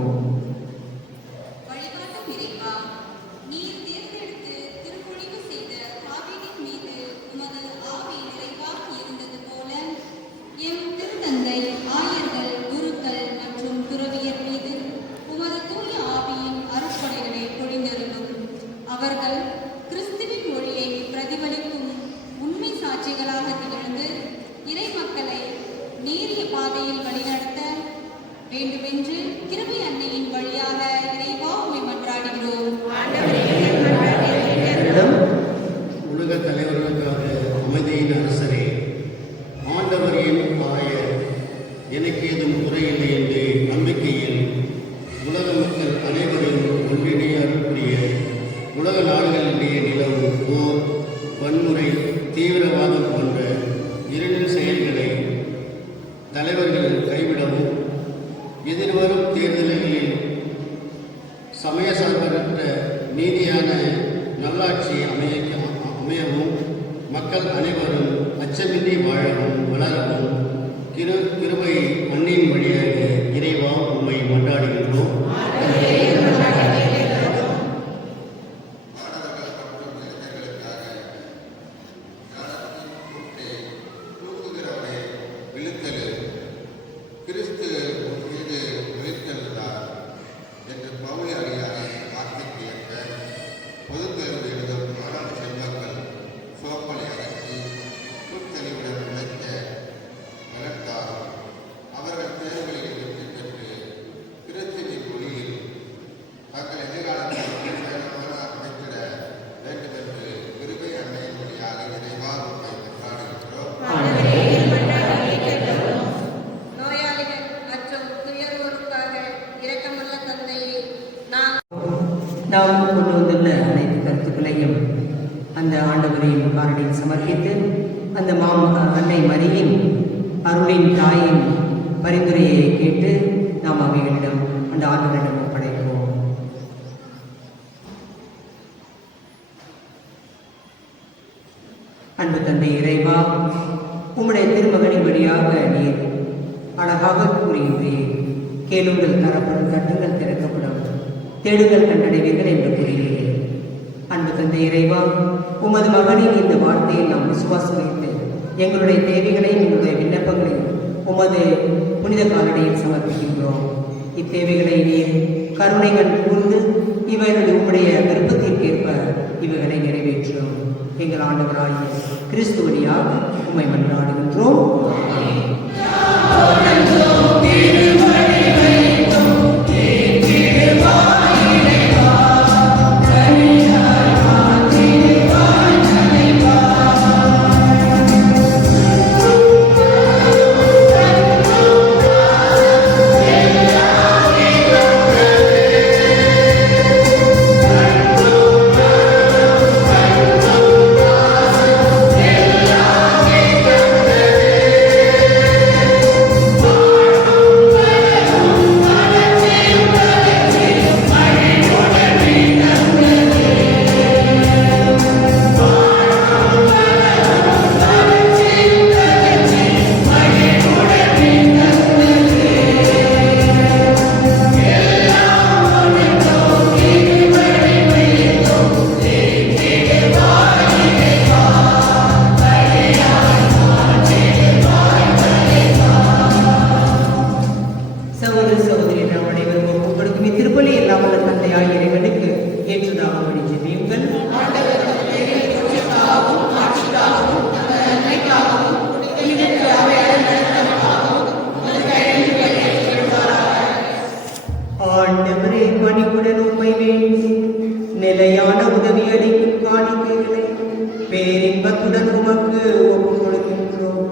வேண்டுமென்று கிருபை அன்னையின் வழியாக இறைவா உம்மை மன்றாடுகிறோம். உலக தலைவர்களுக்காக அமைதியின் அரசரே, ஆண்டவரின் ஆயர், எனக்கு ஏதும் குறையில்லை என்று நம்பிக்கையில் உலக மக்கள் அனைவரும் ஒன்றிணையக்கூடிய உலக நாடுகளிடையே நிலவும் போர், வன்முறை, தீவிரவாதம் போன்ற இரண்டு செயல்களை தலைவர்கள் கைவிடவும், எதிர்வரும் தேர்தல்களில் சமய சார்பற்ற நீதியான நல்லாட்சி அமையவும், மக்கள் அனைவரும் அச்சமின்றி வாழவும் வளரவும் கிருபை அன்னையின் வழியாக இறைவா உம்மை மன்றாடுகின்றோம். பொதுத் தேர்வு எழுதும் மாணவர் அந்த ஆண்டவரின் காரணியில் சமர்ப்பித்து அந்த அன்னை மரியின் அருளின் தாயின் பரிந்துரையை கேட்டு நாம் அவைகளிடம் அந்த ஆண்டவரிடம் ஒப்படைப்போம். அன்பு தந்தை இறைவா, உம்முடைய திருமகனின் வழியாக நீர் அழகாக கூறுகின்றீர், கேளுங்கள் தரப்படும், தட்டுங்கள் திறக்கப்படும், தேடுங்கள் கண்டடைவீர்கள் என்று கூறுகிறீர்கள். அன்பு தந்தை இறைவா, உமது மகனின் இந்த வார்த்தையை நாம் விசுவாசம் வைத்து எங்களுடைய தேவைகளையும் எங்களுடைய விண்ணப்பங்களையும் உமது புனித காலடியில் சமர்ப்பிக்கின்றோம். இத்தேவைகளை நீர் கருணைகள் கூர்ந்து இவர்களுடைய உம்முடைய விருப்பத்திற்கேற்ப இவைகளை நிறைவேற்றும். எங்கள் ஆண்டவராகிய கிறிஸ்து வழியாக உம்மை மன்றாடுகின்றோம். நிலையான உதவி அளிக்கும் காணிக்கைகளை பேரின்பத்துடன் உமக்கு ஒப்புக் கொடுக்கின்றோம்.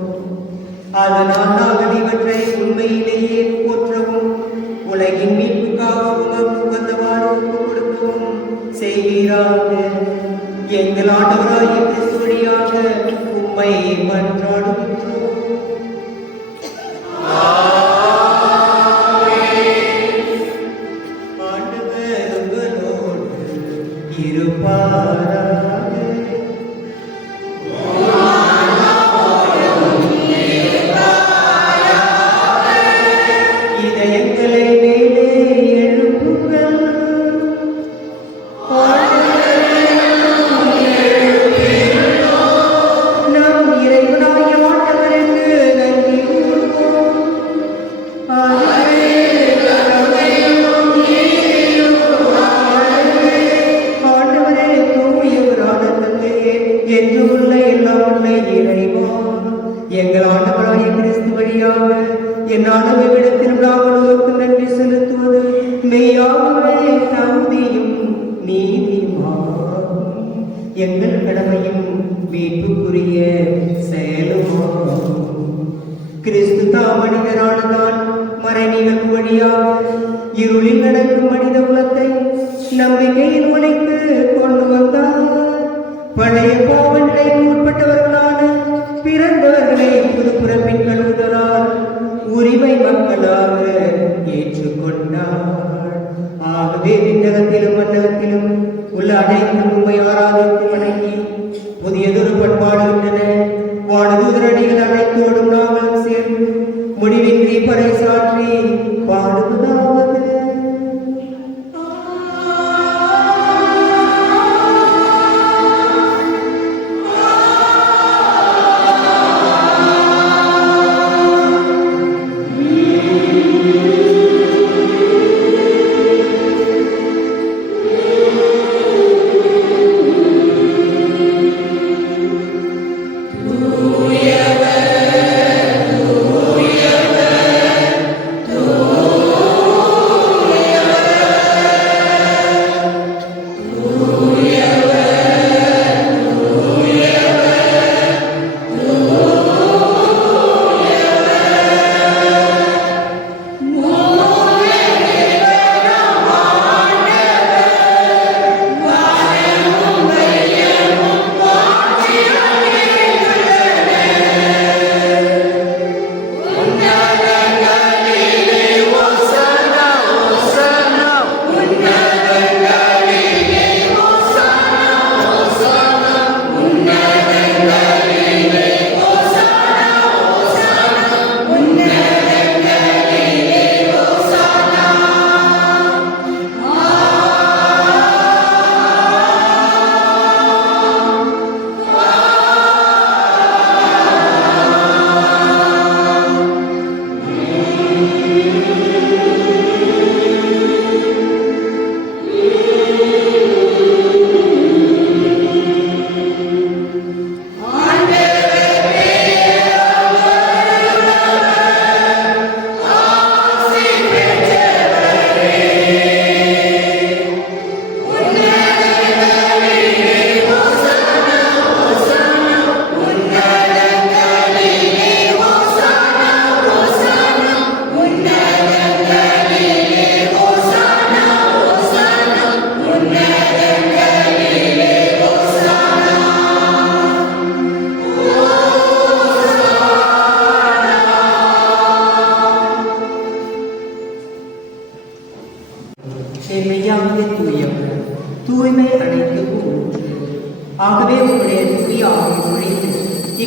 அதனால் நாங்கள் இவற்றை உண்மையிலேயே போற்றவும் உலகின் மீட்புக்காக உமக்கு உகந்தவாறு ஒப்புக் கொடுக்கவும் செய்வீராக. எங்கள் ஆண்டவராகிய கிறிஸ்து வழியாக உம்மை மன்றாடுகின்றோம். எங்கள் ஆண்டவராகிய கிறிஸ்து வழியாக என்னாலும் இவ்விடத்திலும் நாங்கள் உமக்கு நன்றி செலுத்துவது மெய்யாகவே தகுதியும் நீதியுமாகும். எங்கள் கடமையும் மீட்புக்குரிய செயலுமாகும். கிறிஸ்து தாம் மனிதரானதால் மறை நிகழ்வு வழியாக இருளில் நடக்கும் மனித குலத்தை நம்பிக்கையின் ஒளிக்கு கொண்டு வந்தார். பழைய பாவங்களுக்கு உட்பட்டவர்களான பிறந்தவர்களை புது பிறப்பின் கழுவுதலால் உரிமை மக்களாக ஏற்றுக்கொண்டார். ஆகவே விண்ணகத்திலும் மண்டகத்திலும் உள்ள அனைத்தும் உண்மை ஆராதித்து வணங்கி புதியதொரு பண்பாடுகின்றன. வானதூதரடிகள் அனைத்தோடும் நாங்கள் சேர்ந்து முடிவின்றி பறைசாற்றி பாடுவதாவது.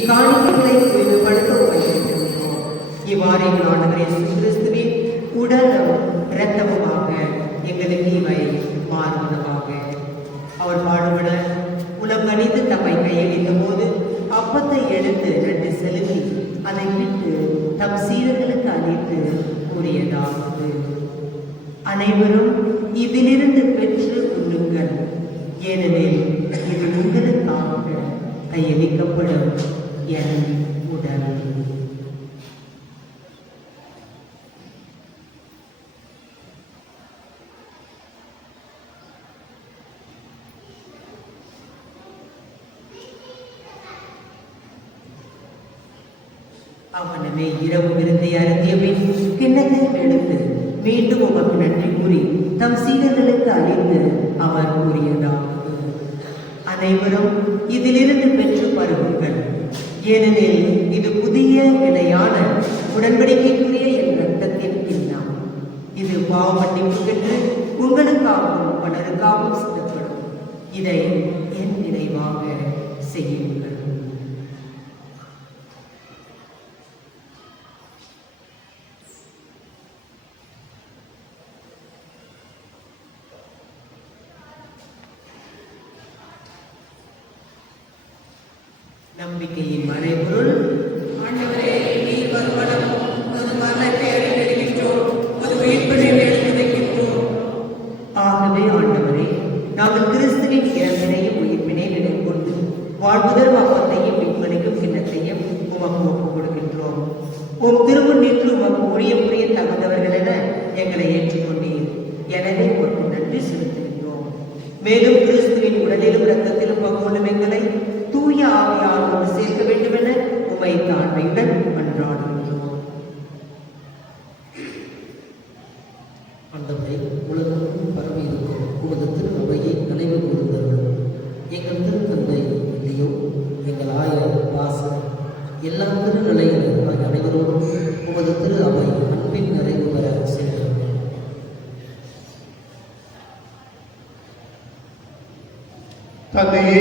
இக்காணிக்கைகளை தூய்மைப்படுத்த உபயோகிக்கின்றோம். இவ்வாறு எங்கள் ஆண்டவர் இயேசு கிறிஸ்துவின் உடலும் இரத்தமுமாக எங்களுக்கு இவை மாறுவனவாக. அவர் பாடுபட உலகம் கணித்து தம்மை கையளித்த போது அப்பத்தை எடுத்து நன்றி செலுத்தி அதை விட்டு தம் சீடர்களுக்கு அளித்து கூறியதாவது: அனைவரும் இதிலிருந்து பெற்று உண்ணுங்கள், ஏனெனில் இது உங்களுக்காக கையளிக்கப்படும் என் உடல். அவனமே இரவு விருந்தை அருந்திய பின் கிண்ணத்தை எடுத்து மீண்டும் உமக்கு நன்றி கூறி தம் சீடர்களுக்கு அளித்து அவர் கூறியதாவது: அனைவரும் இதிலிருந்து பெற்று பருகுங்கள், ஏனெனில் இது புதிய நிலையான உடன்படிக்கைக்குரிய என் இரத்தத்தின் கிண்ணம். இது பாவ மன்னிப்புக்கென்று உங்களுக்காகவும் பலருக்காகவும் சிந்தப்படும். இதை என் நினைவாக செய்யுங்கள். நம்பிக்கையின் மறைபொருள்: ஆண்டவரே, நீர் வருவனமும் உமது மரணத்தை அறிந்திருக்கின்றோம், உமது உயிர்ப்பினை எடுத்து வைக்கின்றோம். ஆகவே ஆண்டவரே, நாங்கள் கிறிஸ்துவின் இறப்பினையும் உயிர்ப்பினை நினைக்கொண்டு வாழ்வுதல் அப்பத்தையும் மீட்பளிக்கும் கிண்ணத்தையும் உமக்கு ஒப்புக் கொடுக்கின்றோம். உம் திருமுன்னின்று உமக்கு ஊழியம் புரிய தகுந்தவர்கள் என எங்களை ஏற்றுக்கொண்டீர். எனவே உமக்கு நன்றி செலுத்துகின்றோம். மேலும் கிறிஸ்துவின் உடலிலும் இரத்தத்திலும் பங்கொள்ளும் எங்களை தூய ஆவியால் ஒன்று சேர்க்க வேண்டும் என உமை தாழ்மையுடன் மன்றாடுகின்றோம். ஆண்டவரே, உலகமும் பரவி இருக்கும் உமது திரு அவையை நினைவு கூர்ந்தருளும். எங்கள் திருத்தந்தை இல்லையோ, எங்கள் ஆயர் வாசகர் எல்லா திருநிலையிலும் ஆகிய அனைவரோடும் உமது திரு அவை அன்பின் நிறைவு பெற செய்தது. தந்தையே,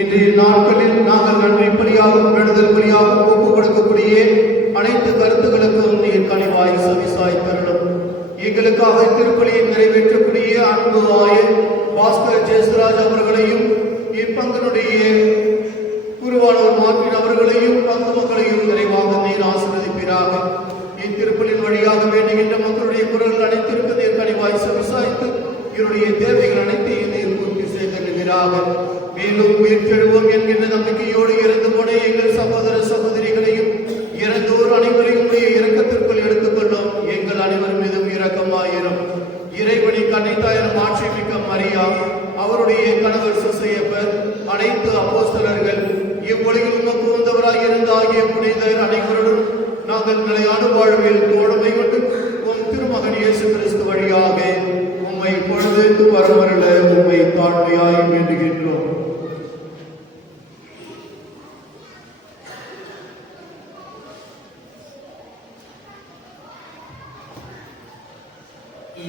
இன்றைய நாட்களில் நாங்கள் நன்மை பலியாகவும் விடுதல் பலியாகவும் ஒப்புக் கொடுக்கக்கூடிய அனைத்து கருத்துக்களுக்கும் நீர் கனிவாய் செவிசாய் தருளும். எங்களுக்காக திருப்பலியை நிறைவேற்றக்கூடிய அன்பு ஆயர் பாஸ்கர் ஜெயசுராஜ் அவர்களையும் இப்பங்கனுடைய குருவானவர் மார்ட்டின் அவர்களையும் பங்கு மக்களையும் நிறைவாக நீர் ஆசீர்வதிப்பீராக. இத்திருப்பலின் வழியாக வேண்டுகின்ற மக்களுடைய குரல்கள் அனைத்திற்கு நீர் கனிவாய் செவிசாய்த்து இவருடைய தேவைகள் அனைத்தையும் நீர் பூர்த்தி செய்திருக்கிறாக. மேலும் உயிர்த்தெழுவோம் என்கின்ற நம்பிக்கையோடு இறந்து போன எங்கள் சகோதர சகோதரிகளையும் இறந்தோர் அனைவரையும் உடைய இரக்கத்திற்குள் எடுத்துக்கொள்ளும். எங்கள் அனைவர் மீதும் இரக்கமாயிரும். இறைவனின் கன்னித்தாயிரம் ஆட்சிமிக்க மரியா, அவருடைய கணவர் சுசையப்பர், அனைத்து அப்போஸ்தலர்கள், இவ்வுலகில் உமக்கு வந்தவராய் இருந்த ஆகிய புனிதர் அனைவருடன் நாங்கள் நிலையான வாழ்வில் தோழமை கொண்டு உம் திருமகன் இயேசு கிறிஸ்து வழியாக உம்மை பொழுது வரவருள உம்மை தாழ்மையாய் வேண்டுகின்றோம்.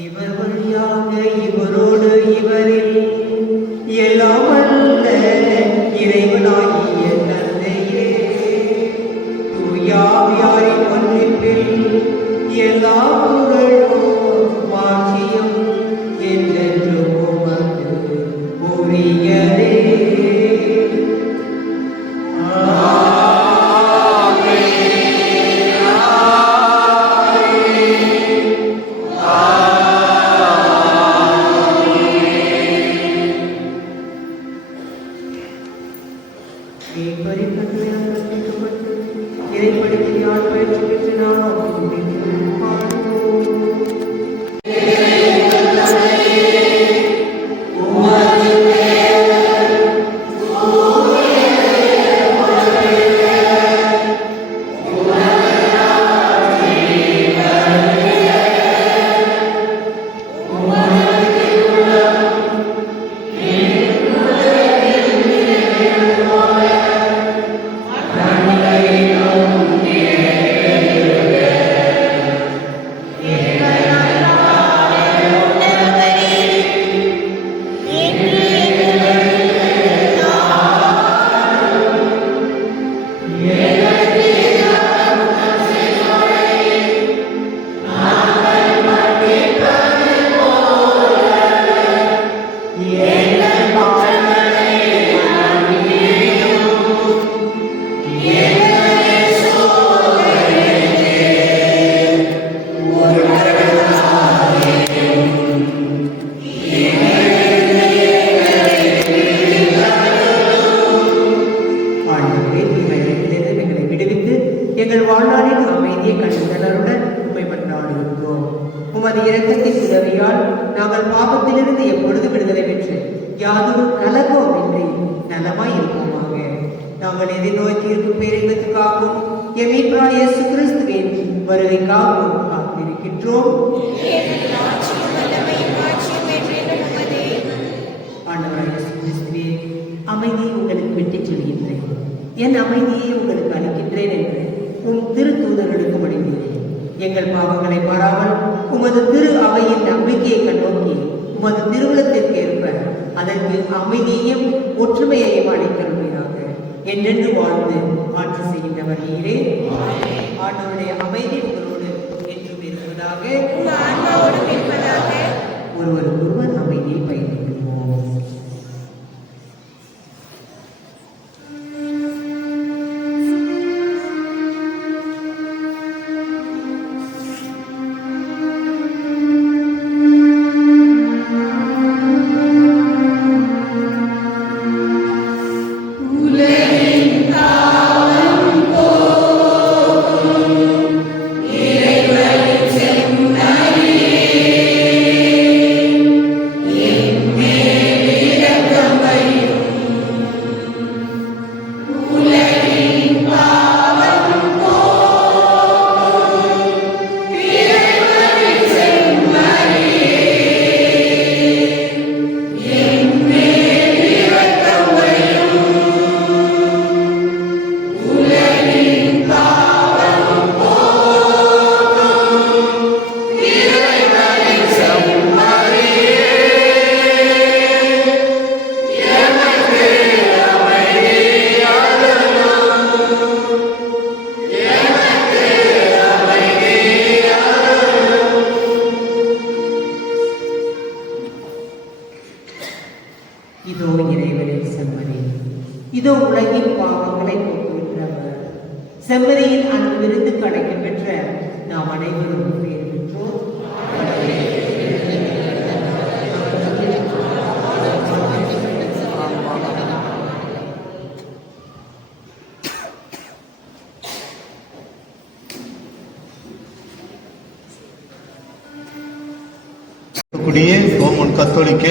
இவர் வழியாக இவரோடு இவரில் எல்லாம் வல்ல இறைவனாகிய தந்தையே, தூயாவியாரின் ஒன்றிப்பில் எல்லா புகழும் மாட்சியும் என்றென்றும் உமக்கு உரியதே. இறைப்படிக்கையால் பயிற்சி பெற்று நான் வாழ்நாளில் அமைதியை கண்டுதலுடன் உண்மை மன்றாடுகின்றோம். உமது இரக்கத்தின் உதவியால் நாங்கள் பாவத்திலிருந்து எப்பொழுது விடுதலை பெற்று யாதொரு கலகம் இன்றி நலமாய் இருப்போமாக. நாங்கள் எதிர்நோக்கி இருக்கும் பேரின்பத்துக்காகவும் எமீப்ராய் இயேசு கிறிஸ்துவின் வருகைக்காகவும் காத்திருக்கின்றோம். ஆண்டவராய் இயேசு கிறிஸ்துவே, அமைதியை உங்களுக்கு விட்டுச் செல்கின்றேன், என் அமைதியை உங்களுக்கு அளிக்கின்றேன் என்று உம் திரு தூதர்களுக்கு மொழிந்தீரே. எங்கள் பாவங்களை பாராமல் உமது திரு அவையின் நம்பிக்கையை கண்ணோக்கி உமது திருவுளத்திற்கு ஏற்ப அதற்கு அமைதியையும் ஒற்றுமையையும் அளித்தருள்வீராக. என்றென்று வாழ்ந்து ஆட்சி செய்கின்றவர் நீரே. ஆண்டவருடைய அமைதி உங்களோடு என்றும் இருப்பதாக. ஒருவருக்கொருவர் அமைதியை பயணிக்கிறோம். இதோ இறைவனின் செம்மறி, இதோ உலகின் பாவங்களை போக்குகின்றவர். செம்மறியின் அன்பிருந்து கிடைக்க பெற்ற நாம் அனைவரும் பேர் பெற்றோம். ரோமன் கத்தோலிக்க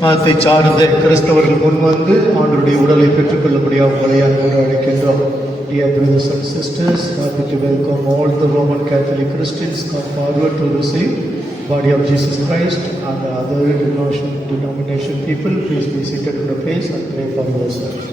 மதத்தை சார்ந்த கிறிஸ்தவர்கள் முன்வந்து ஆண்டவருடைய உடலை பெற்றுக்கொள்ளும்படியாக உங்களை அன்போடு அழைக்கின்றோம். Dear brothers and sisters, happy to welcome all the Roman Catholic Christians come forward to receive body of Jesus Christ, and the other denomination people, please be seated in the place and pray for yourselves.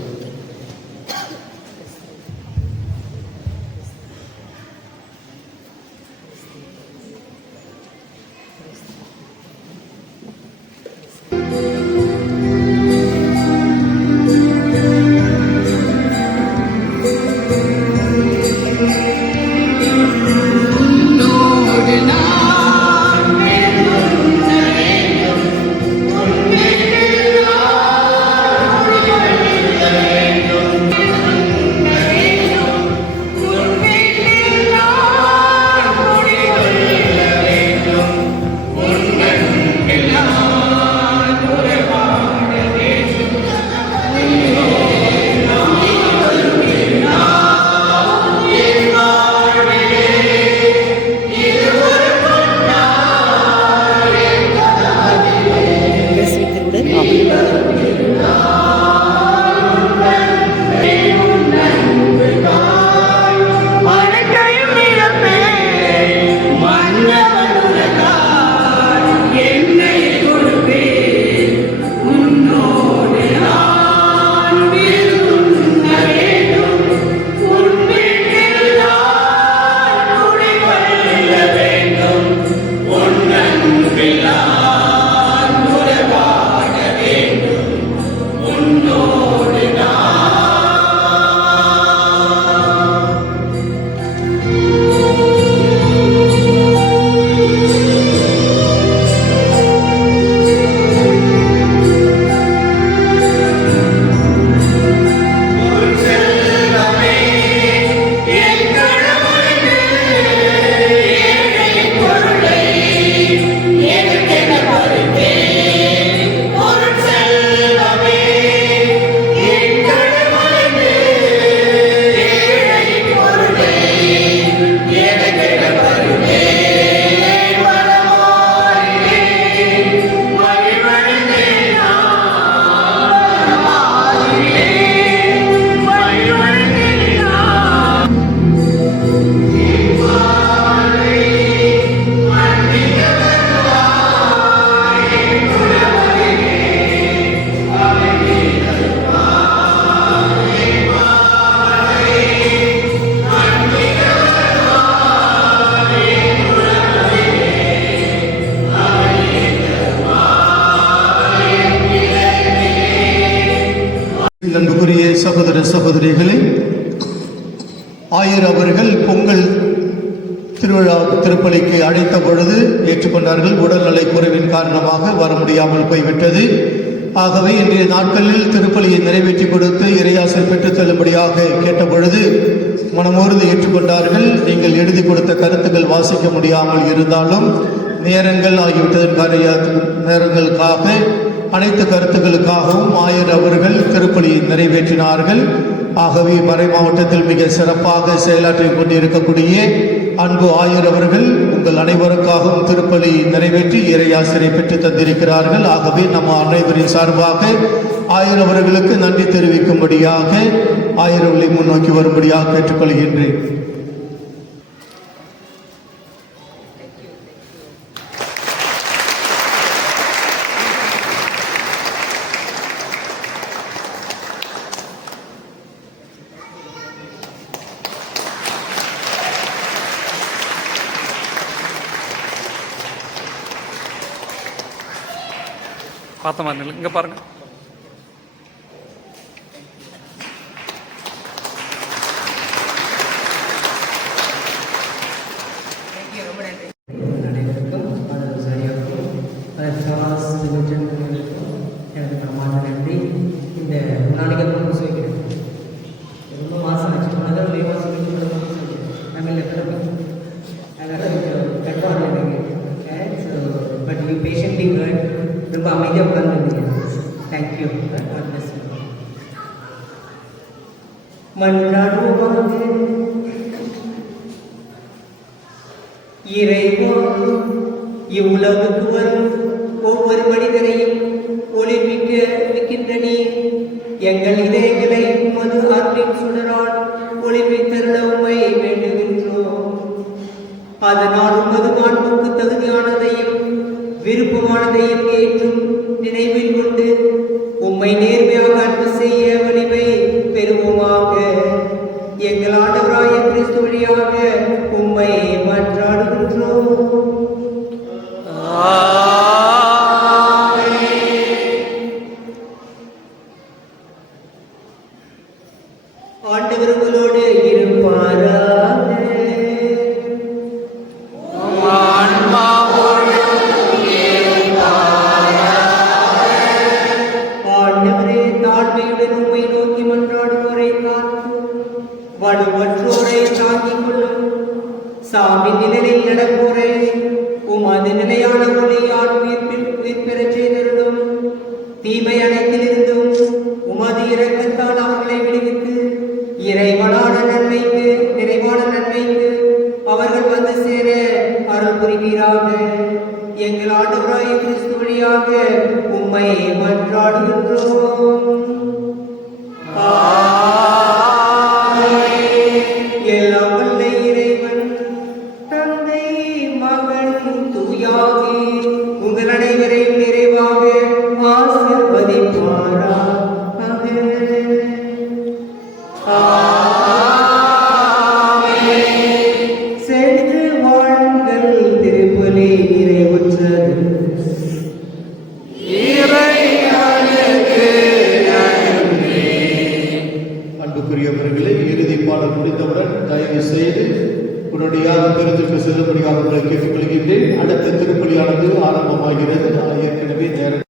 உன்னோடு நான் சகோதர சகோதரிகளே, ஆயர் அவர்கள் பொங்கல் திருவிழா திருப்பலிக்கு அழைத்த பொழுது ஏற்றுக்கொண்டார்கள். உடல்நலை குறைவின் காரணமாக வர முடியாமல் போய்விட்டது. ஆகவே இன்றைய நாட்களில் திருப்பலியை நிறைவேற்றி கொடுத்து இறையாசை பெற்றுத் தள்ளும்படியாக கேட்ட பொழுது மனமோர்ந்து ஏற்றுக்கொண்டார்கள். நீங்கள் எழுதி கொடுத்த கருத்துக்கள் வாசிக்க முடியாமல் இருந்தாலும் நேரங்கள் ஆகிவிட்டதன் நேரங்களுக்காக அனைத்து கருத்துக்களுக்காகவும் ஆயர் அவர்கள் திருப்பலியை நிறைவேற்றினார்கள். ஆகவே மறை மாவட்டத்தில் மிக சிறப்பாக செயலாற்றிக் கொண்டிருக்கக்கூடிய அன்பு ஆயர் அவர்கள் உங்கள் அனைவருக்காகவும் திருப்பலி நிறைவேற்றி இறையாசிரை பெற்று தந்திருக்கிறார்கள். ஆகவே நம்ம அனைவரின் சார்பாக ஆயர் அவர்களுக்கு நன்றி தெரிவிக்கும்படியாக ஆயர் அவர்களை முன்னோக்கி வரும்படியாக கேட்டுக்கொள்கின்றேன். பார்த்த மாதிரி இங்கே பாருங்கள். அனைவருக்கும் அது சரியாகும். எனக்கு பிரமாண நன்றி. இந்த நாளைக்கு ரொம்ப சொல்லிக்கிறேன். ரொம்ப மாதம் ஆச்சு. முதல் மே மாதம் நம்ம இல்லை கட்டுவாங்க எனக்கு. But you patiently heard. ரொம்ப அமைதியாக உட்கார்ந்துருந்தீங்க. தேங்க்யூ. மன்றாடுவோமாக. இறைவா, இவ்வுலகுக்கு வரும் ஒவ்வொரு மனிதரையும் ஒளிர்விக்கின்ற நீர் எங்கள் இதயங்களை உமது அன்பின் சுடரால் ஒளிர்வித்தருள உம்மை வேண்டுகின்றோம். அதனால் உமது மாண்புக்கு தகுதியானதையும் விருப்பமானதையும் ஏற்றும் நினைவில் கொண்டு உம்மை நேர்மையாக அன்பு செய்ய வலிமை பெறுவோமாக. எங்கள் ஆண்டவராய கிறிஸ்து வழியாக உம்மை மன்றாடுகின்றோம். ஆண்டவர்களோடு இருப்பாராக. ஆண்டவரே, தாழ்மையுடன் உம்மை நோக்கி மன்றாடுவோரை காத்து வலுவற்றோரை தாங்கிக் கொள்ளும். சாமி நிழலில் நடப்போரை உமது நிலையான ஒளியால் உயிர் பெறச் செய்திருந்தும் தீமை அனைத்திலிருந்தும் உமது இரக்கத்தால் அவர்களை விடுவித்து நிறைவான நன்மைக்கு அவர்கள் வந்து சேர அருள் புரிவீராக. எங்கள் ஆண்டவராகிய கிறிஸ்து வழியாக உம்மை மன்றாடுகின்றோம். எல்லாம் வல்ல இறைவன் தந்தை மகன் தூயாவி உங்கள் அனைவரையும் நிறைவாக ஆசீர்வதிப்பாராக. சென்று வாழ்ங்கள். திருப்பலி நிறைவுற்றது. அன்புக்குரியவர்களே, இறுதி பாடல் முடிந்தவுடன் தயவு செய்து உடனடியாக பெருத்துக்கு செல்லும்படியாக உங்களை கேட்டுக்கொள்கின்றேன். அடுத்த திருப்பலியானது ஆரம்பமாகிறது. ஏற்கனவே நேரம்